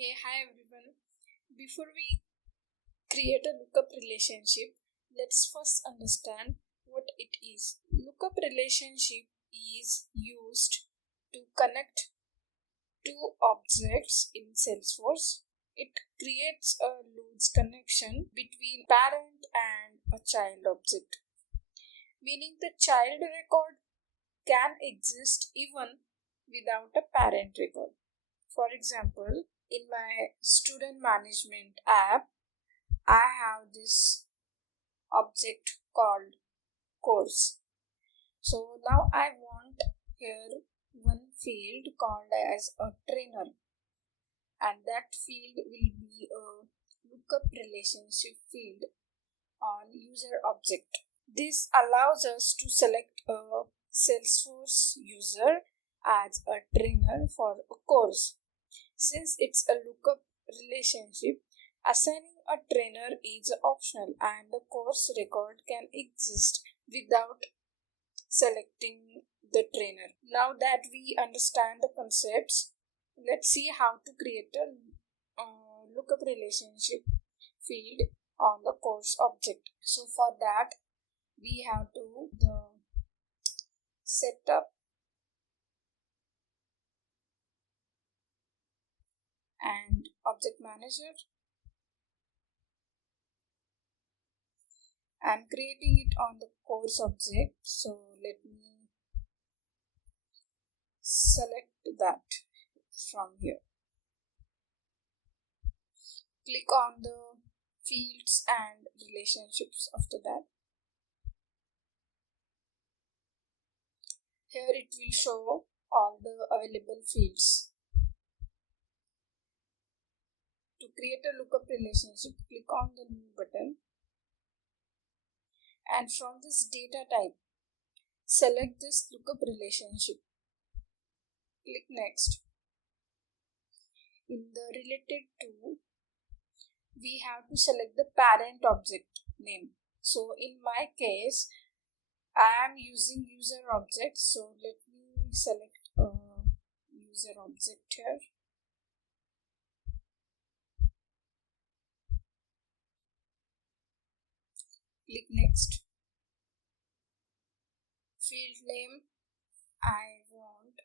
Hey, hi everyone. Before we create a lookup relationship, let's first understand what it is. Lookup relationship is used to connect two objects in Salesforce. It creates a loose connection between parent and a child object, meaning the child record can exist even without a parent record. For example, in my student management app, I have this object called course. So now I want here one field called as a trainer, and that field will be a lookup relationship field on user object. This allows us to select a Salesforce user as a trainer for a course. Since it's a lookup relationship, assigning a trainer is optional and the course record can exist without selecting the trainer. Now that we understand the concepts, let's see how to create a lookup relationship field on the course object. So for that, we have to the setup and object manager and creating it on the course object. So let me select that from here. Click on the fields and relationships after that. Here it will show all the available fields. To create a lookup relationship, click on the new button and from this data type, select this lookup relationship. Click next. In the related to, we have to select the parent object name. So in my case, I am using user object. So let me select user object here. Click next. Field name, I want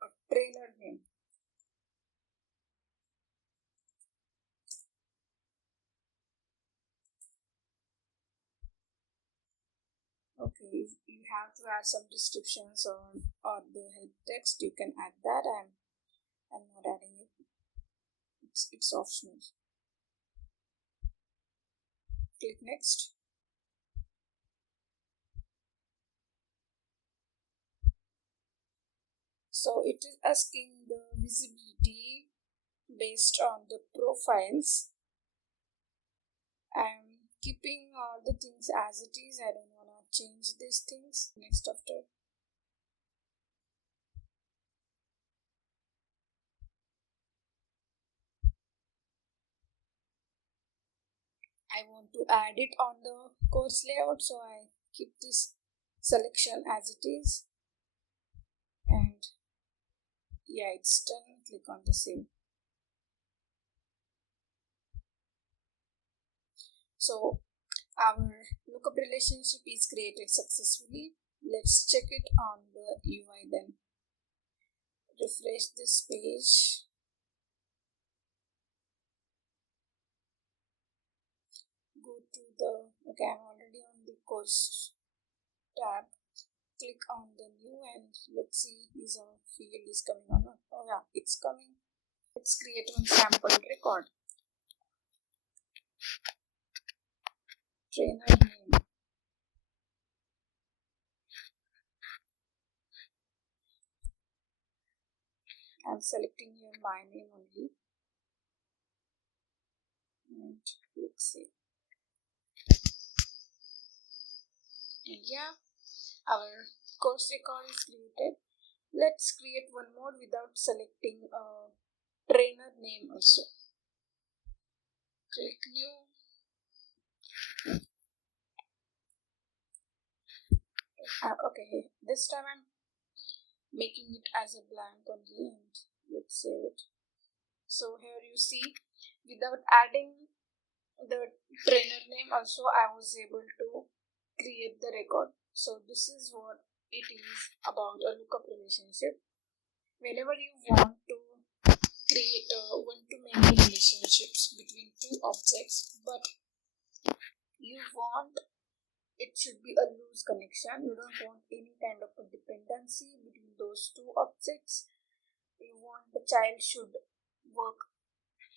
a trainer name. Okay, you have to add some descriptions or the help text. You can add that. I'm not adding it. It's optional. Click next. So it is asking the visibility based on the profiles. I'm keeping all the things as it is. I don't want to change these things. Next after. I want to add it on the course layout, so I keep this selection as it is. And yeah, it's done. Click on the save. So our lookup relationship is created successfully. Let's check it on the UI then. Refresh this page. Go to the, okay, I'm already on the course tab. Click on the new and let's see is our field is coming or not. Oh yeah, it's coming. Let's create one sample record. Trainer name. I'm selecting here my name only and click save. And yeah, our course record is created. Let's create one more without selecting a trainer name also. Click new. Okay, this time I'm making it as a blank only and let's save it. So here you see, without adding the trainer name also, I was able to create the record. So this is what it is about a lookup relationship. Whenever you want to create a one-to-many relationships between two objects, but you want it should be a loose connection, you don't want any kind of a dependency between those two objects. You want the child should work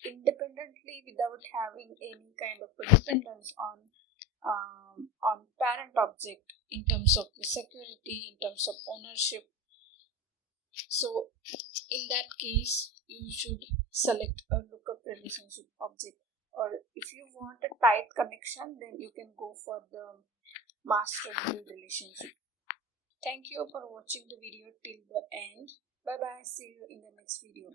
independently without having any kind of a dependence on parent object in terms of the security, in terms of ownership. So in that case, you should select a lookup relationship object. Or if you want a tight connection, then you can go for the master view relationship. Thank you for watching the video till the end. Bye bye. See you in the next video.